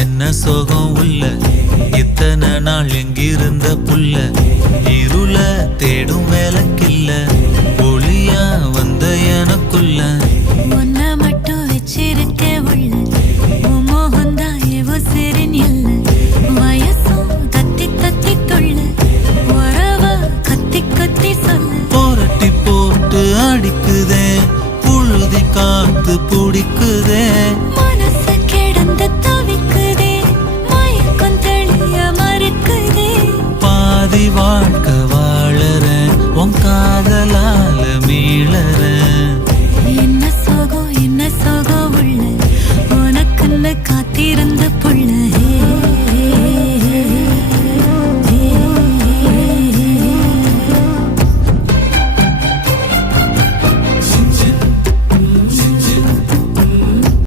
என்ன சோகம் உள்ள இத்தனை நாள் எங்கிருந்த புல்ல இருள தேடும் வேலைக்கில்ல ஒளியா வந்த எனக்குள்ள ஒன்ன மட்டும் வச்சிருக்க உள்ள